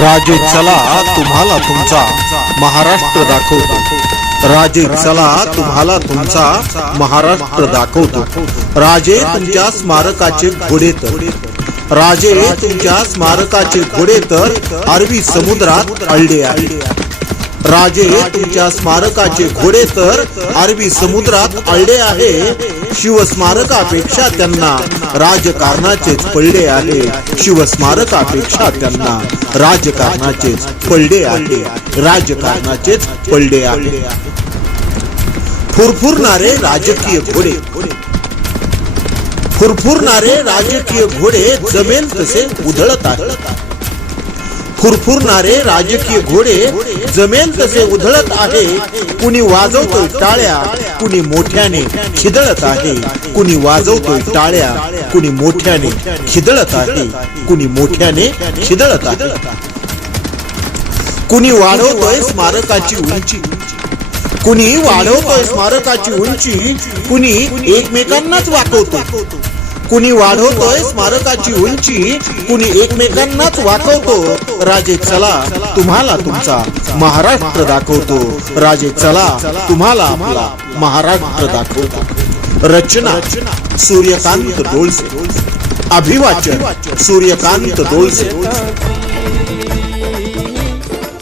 राजे चला तुम्हाला तुमचा. महाराष्ट्र दाखवतो. राजे चला तुम्हाला तुमचा. महाराष्ट्र दाखवतो. राजे तुमच्या स्मारकाचे घोडे तर. राजे तुमच्या स्मारकाचे घोडे तर. अरबी समुद्रात अळले आहे. राजे तुमच्या स्मारकाचे घोडे तर. अरबी समुद्रात अळले आहे. शिवस्मारकापेक्षा त्यांना राजकारणाचेच पडले आहे शिवस्मारकापेक्षा त्यांना राजकारणाचेच पडले आहे राजकारणाचेच पडले आहे फुरफुरणारे राजकीय घोडे. फुरफुरणारे राजकीय घोडे जमेल तसे उधळत आहेत. फुरफुरणारे राजकीय घोडे जमेल तसे उधळत आहे. कुणी वाजवतोय टाळ्या कुणी मोठ्याने खिदळत आहे. कुणी वाजवतोय टाळ्या कुणी मोठ्याने खिदळत आहे. कुणी मोठ्याने खिदळत आहे. कुणी वाढवतोय स्मारकाची उंची. कुणी वाढवतोय स्मारकाची उंची. कुणी एकमेकांनाच वाकवतो कुणी वाढवतोय स्मारकाची उंची कुणी एकमेकांनाच वाकवतो. राजे चला तुम्हाला तुमचा महाराष्ट्र दाखवतो. राजे चला तुम्हाला आपला महाराष्ट्र दाखवतो. रचना सूर्यकांत डोळसे. अभिवाचन सूर्यकांत डोळसे.